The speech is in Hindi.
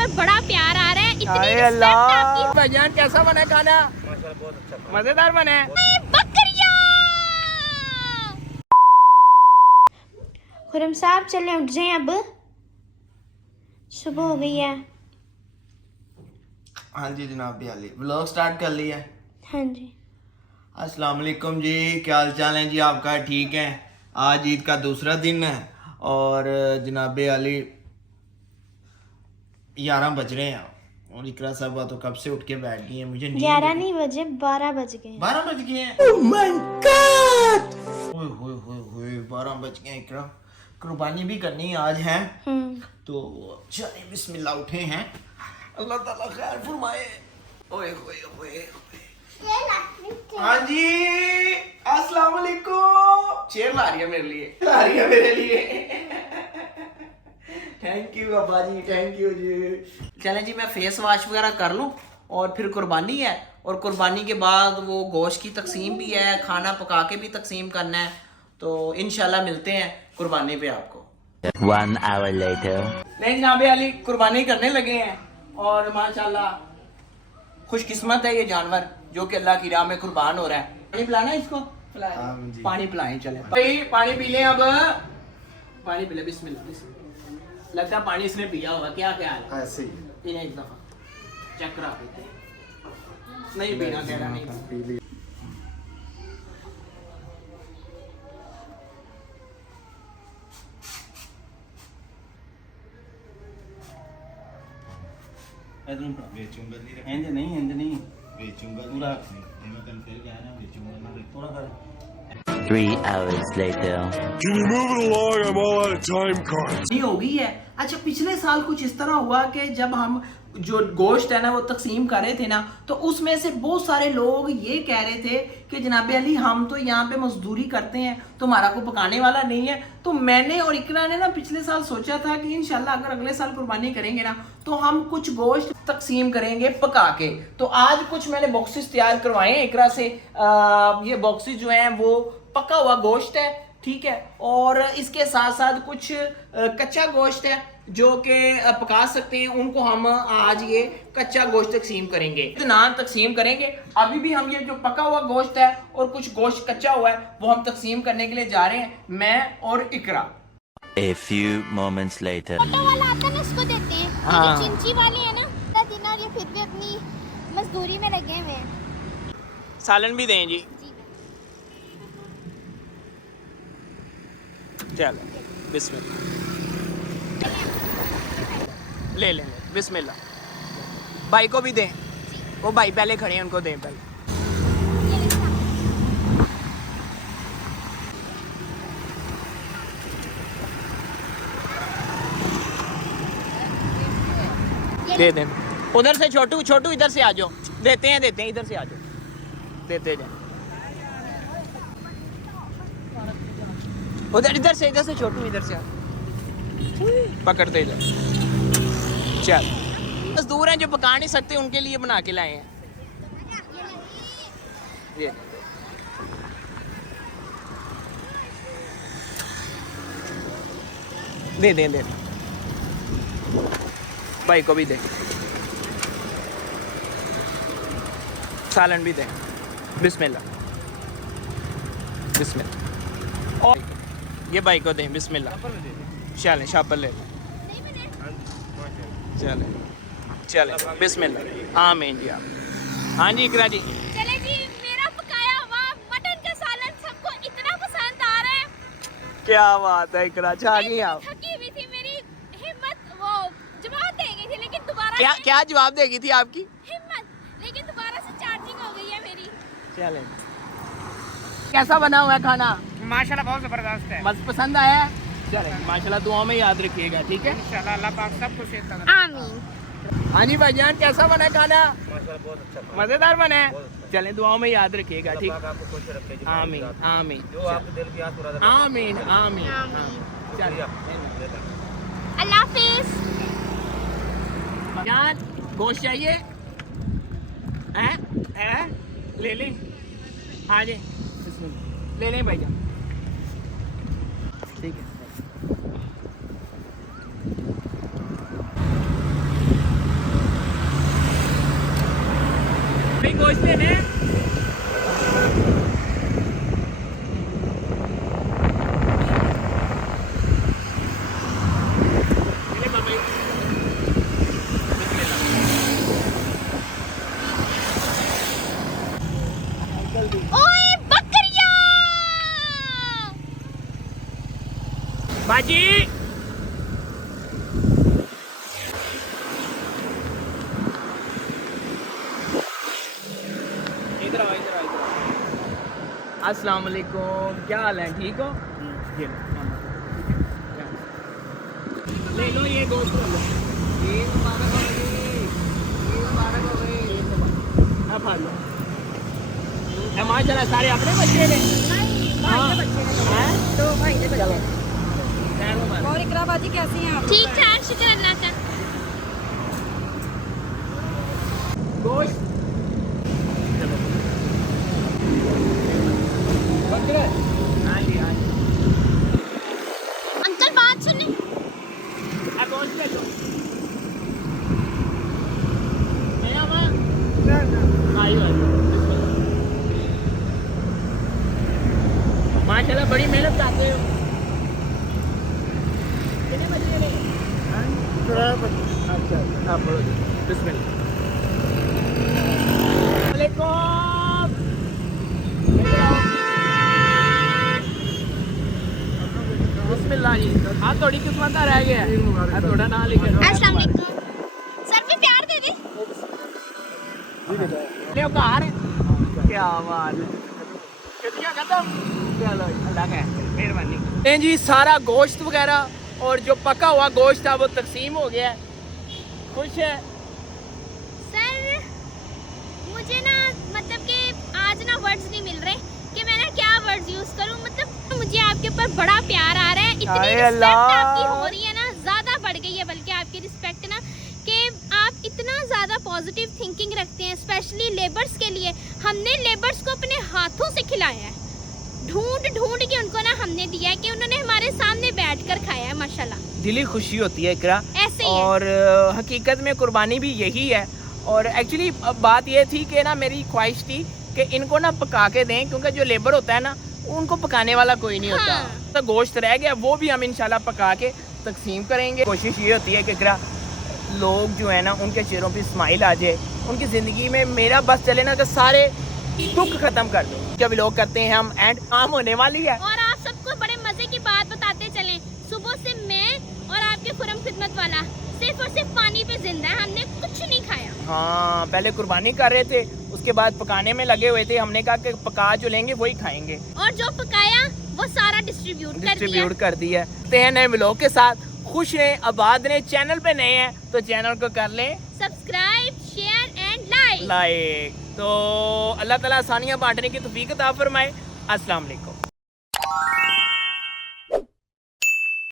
पर बड़ा प्यार आ रहा है। इतनी अल्लाह भाईजान कैसा बना खाना? माशाल्लाह बहुत अच्छा खाना। मजेदार बना है। बकरियां। खुरम साहब चले उठ जाएं, अब सुबह हो गई है। हाँ जी जनाब बियाली व्लॉग स्टार्ट कर लिया है। हाँ जी। अस्सलाम वालेकुम जी, क्या हाल चाल है जी आपका? ठीक है। आज ईद का दूसरा दिन है और जनाब अली 11 बज रहे हैं और इकरा साहब तो कब से उठ के बैठ गई है। मुझे 11 नहीं बजे, 12 बज गए। 12 बज गए हैं। ओह माय गॉड, ओए होए होए होए 12 बज गए। इकरा कुर्बानी भी करनी आज है तो चले बिस्मिल्लाह उठे हैं। अल्लाह ताला खैर फरमाए। ओए होए होए हाँ जी अस्सलाम वालेकुम। चेयर ला रही है मेरे लिए, ला रही है मेरे लिए। थैंक यू अब्बा जी, थैंक यू जी। चलें जी मैं फेस वॉश वगैरह कर लूँ और फिर कुर्बानी है और कुर्बानी के बाद वो गोश्त की तकसीम भी है, खाना पका के भी तकसीम करना है। तो इंशाल्लाह मिलते हैं कुर्बानी पे आपको। 1 hour later. नहीं जनाब अली कुर्बानी करने लगे हैं और माशाल्लाह खुशकिस्मत है ये जानवर जो कि अल्लाह की राह में कुर्बान हो रहा है। पानी पिलाना इसको, पानी पिलाएं। चले पानी पी लें, अब पानी पी ले। बिस्मिल्लाह बिस्मिल्लाह। लगता है पानी इसने पिया होगा। क्या ख्याल है? ऐसे ही एक दफा चेक करा देते हैं। नहीं पीना कह रहा, नहीं इंज नहीं 3 hours later. Can you move it along? I'm all out of time cards. नहीं हो गई है। अच्छा पिछले साल कुछ इस तरह हुआ कि जब हम जो गोश्त है ना वो तकसीम कर रहे थे ना, तो उसमें से बहुत सारे लोग ये कह रहे थे कि जनाब अली हम तो यहाँ पे मजदूरी करते हैं तो हमारा को पकाने वाला नहीं है। तो मैंने और इकरा ने ना पिछले साल सोचा था कि इंशाल्लाह अगर अगले साल कुर्बानी करेंगे ना तो हम कुछ गोश्त तकसीम करेंगे पका के। तो आज कुछ मैंने बॉक्सेस तैयार करवाए हैं इकरा से। ये बॉक्सेस जो हैं वो पका हुआ गोश्त है, ठीक है, और इसके साथ साथ कुछ कच्चा गोश्त है जो कि पका सकते हैं। उनको हम आज ये कच्चा गोश्त तकसीम करेंगे, नान तकसीम करेंगे। अभी भी हम ये जो पका हुआ गोश्त है और कुछ गोश्त कच्चा हुआ है वो हम तकसीम करने के लिए जा रहे हैं, मैं और इकरा। A few moments later. छोटा वाला आता है ना, इसको देते हैं। हाँ। ये चिंची वाले है ना, दिन और ये फिर भी अपनी मजदूरी में लगे हुए हैं। सालन भी दें जी। चलो बिस्मिल्लाह ले लें, बिस्मिल्लाह। भाई को भी दें, वो भाई पहले खड़े हैं उनको दें पहले। दे दें उधर से। छोटू छोटू इधर से आ जाओ। देते हैं इधर से आ जाओ, देते जाए उधर इधर से छोटू इधर से आ पकड़ते जाओ। चल मजदूर हैं जो पका नहीं सकते उनके लिए बना के लाए हैं। ये दे दे भाई को भी दे, सालन भी दे। बिस्मिल्लाह बिस्मिल्लाह। और ये भाई को दें बिस्मिल्लाह। चलें शापर ले लें। चले बिस्मिल्लाह। आमीन जी। हाँ जी इकरा जी। चले जी, मेरा पकाया हुआ मटन का सालन सबको इतना पसंद आ रहा है। क्या बात है इकरा, छा गई आप। थकी हुई थी, मेरी हिम्मत वो जवाब दे गई थी लेकिन दोबारा क्या जवाब देगी थी आपकी हिम्मत, लेकिन दोबारा से चार्जिंग हो गई है मेरी। चलें कैसा बना हुआ है खाना? माशाल्लाह बहुत जबरदस्त है। मस्त पसंद आया है। चलें माशाल्लाह दुआओं में याद रखिएगा, ठीक है। इंशाल्लाह अल्लाह पाक सबको सेहत तंदुरुस्ती। आमीन। हाँ जी भाईजान कैसा बना है खाना? माशाल्लाह बहुत अच्छा खाना। मजेदार बना है। बहुत अच्छा। चलें दुआओं में याद रखिएगा, ठीक। अल्लाह पाक आपको खुश रखे जी। आमीन आमीन जो आपके दिल की आस पूरा करे। आमीन आमीन आमीन। चलिए अल्लाह हाफिज। यार गोश्त चाहिए हैं? ले लें, आ जाए ले लें भाईजान, ठीक है। गोश्त देने ओए बकरियां! बाजी इधर आओ इधर आओ अस्सलाम वालेकुम, क्या हाल है? ठीक हो? ये लो, ले लो ये गोश्त ले लो। ईद मुबारक हो गई, ईद मुबारक हो गई। अब खा लो। माशाल्लाह सारे अपने बच्चे ने। तो भाई ने चलो बच्चे और इकरा बाजी कैसी हैं आप? ठीक ठाक, शुक्र अल्लाह का। गोश्त चलो हाँ जी हाँ जी अंकल बात सुने। अब गोश्त ले लो। मेरा माँ आयु आयु माशाल्लाह बड़ी मेहनत करते हो। कितने बच्चे ने? अच्छा आप बोलो बिस्मिल्लाह। वालेकुम। बिस्मिल्लाह जी। आप थोड़ी किस्मत रह गया है। आप थोड़ा ना लिखे। अस्सलाम वालेकुम। सर भी प्यार दे दे। ले कार क्या बात है। कितनी खत्म। चलो अल्लाह का मेहरबानी। जी सारा गोश्त वगैरह और जो पका हुआ गोश्त था वो तकसीम हो गया है। खुश है? सर मुझे ना मतलब कि आज ना वर्ड्स नहीं मिल रहे कि मैं ना क्या वर्ड्स यूज करूं। मतलब मुझे आपके ऊपर बड़ा प्यार आ रहा है, इतनी हाय रिस्पेक्ट अल्लाह। आपकी हो रही है ना, ज्यादा बढ़ गई है बल्कि आपकी रिस्पेक्ट ना, कि आप इतना ज्यादा पॉजिटिव थिंकिंग रखते हैं स्पेशली लेबर्स के लिए। हमने लेबर्स को अपने हाथों से खिलाया है, ढूंढ ढूंढ के उनको ना हमने दिया है कि उन्होंने हमारे सामने बैठकर खाया है। माशाल्लाह दिली खुशी होती है इकरा। ऐसे ही है। और हकीकत में कुर्बानी भी यही है। और एक्चुअली बात ये थी कि ना मेरी ख्वाहिश थी कि इनको ना पका के दें, क्योंकि जो लेबर होता है ना उनको पकाने वाला कोई नहीं होता। हाँ। तो गोश्त रह गया वो भी हम इंशाल्लाह पका के तकसीम करेंगे। कोशिश ये होती है कि इकरा लोग जो है ना उनके चेहरों पे स्माइल आ जाए, उनकी ज़िंदगी में मेरा बस चले ना कि सारे दुख खत्म कर दो। जब लोग करते हैं हम एंड आम होने वाली है। और आप सबको बड़े मजे की बात बताते चलें, सुबह से मैं और आपके खुरम खिदमत वाला सिर्फ और सिर्फ पानी पे जिंदा है, हमने कुछ नहीं खाया। हाँ पहले कुर्बानी कर रहे थे, उसके बाद पकाने में लगे हुए थे। हमने कहा कि पका जो लेंगे वही खाएंगे और जो पकाया वो सारा डिस्ट्रीब्यूट कर दिया। नए व्लॉग के साथ खुश रहें, आबाद रहें। चैनल पे नए हैं तो चैनल को कर लें सब्सक्राइब, शेयर एंड लाइक। तो अल्लाह ताला आसानियाँ बांटने की तौफीक अता फरमाए। अस्सलाम वालेकुम।